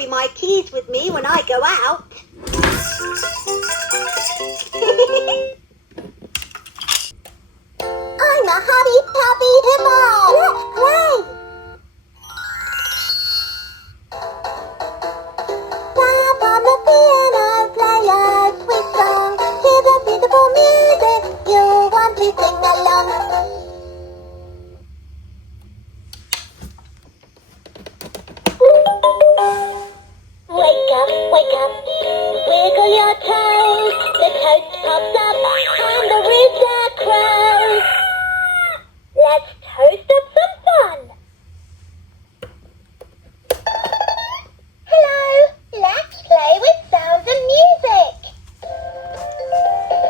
carry my keys with me when I go out. I'm a happy puppy hippo. Let's play. Tap on the piano, play a sweet song. Hear the beautiful music, you'll want to sing along. Wake up, wiggle your toes. The toast pops up and the rooster crows. Let's toast up some fun. Hello, let's play with sounds and music.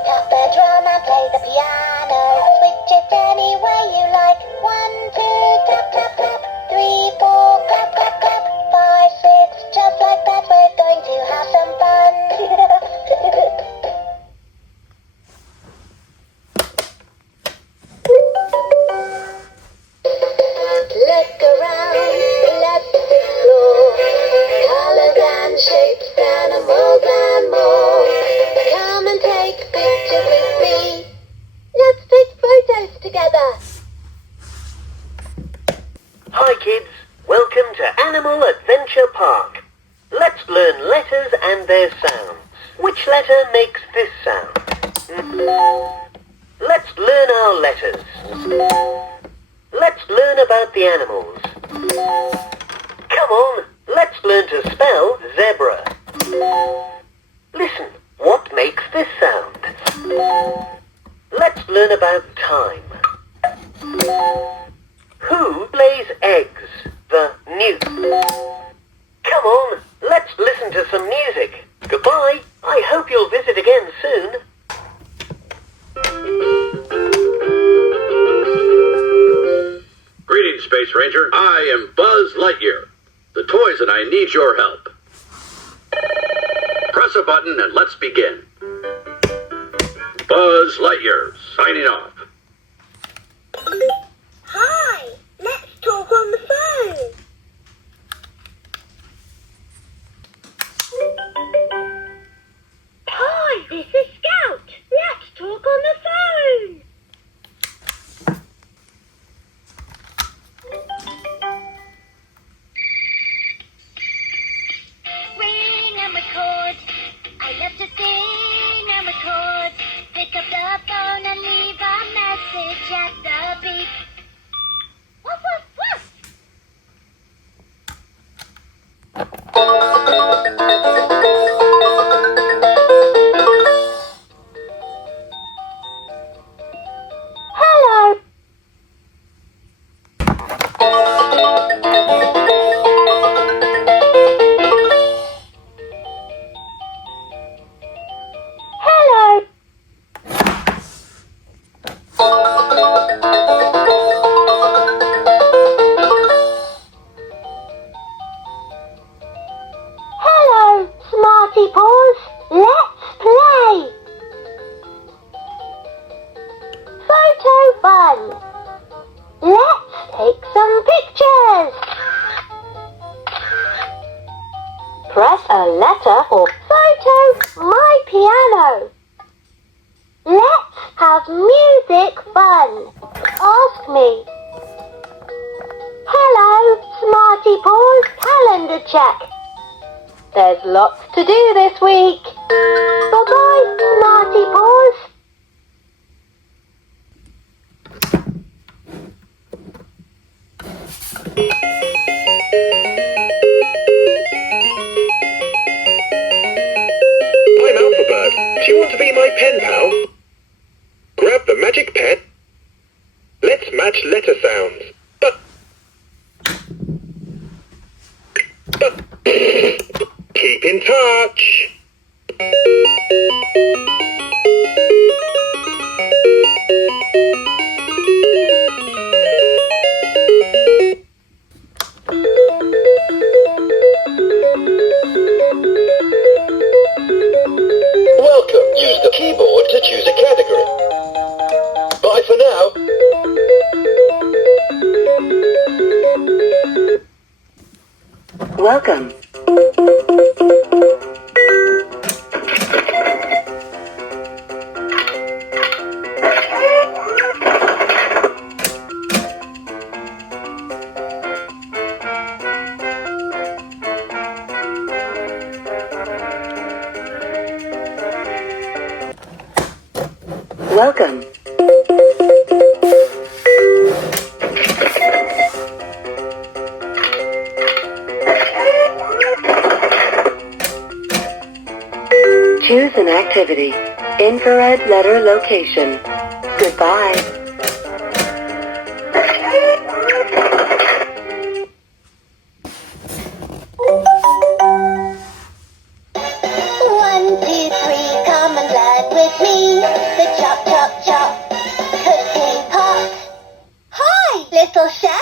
Tap the drum and play the piano. Switch it any way you like. 1, 2, tap, tap, tap. 3, 4, clap, clap, clap. 5, 6, just like that. We're going to have some fun. Look around, let's explore. Colors and shapes, animals and more. Come and take pictures with me. Let's take photos together. Hi kids, welcome to Animal Adventure Park. Let's learn letters and their sounds. Which letter makes this sound? Let's learn our letters. Let's learn about the animals. Come on, let's learn to spell zebra. Listen, what makes this sound? Let's learn about time. Who lays eggs? The newt. Come on, let's listen to some music. Goodbye. I hope you'll visit again soon. Greetings, Space Ranger. I am Buzz Lightyear. The toys and I need your help. Press a button and let's begin. Buzz Lightyear, signing off. Hi, let's talk on the phone. Hi, this is Scout. Let's talk on the phone. Ring and record. I love to sing and record. Pick up the phone and leave a message at the beep. Woof, woof, woof. Hello. Hello. Hello, Smarty Paws. Let's play. Photo fun. Let's take some pictures. Press a letter or photo my piano. Let's have music fun. Ask me. Hello, Smarty Paws calendar check. There's lots to do this week. Bye-bye, Smarty Paws. I'm Alphabet. Do you want to be my pen pal? Grab the magic pen. Let's match letter sounds. But keep in touch. Welcome. Use the keyboard to choose a category. Bye for now. Welcome. Welcome. Choose an activity. Infrared letter location. Goodbye. One, two, three, come and learn with me. The chop, chop, chop cooking pot. Hi, little chef.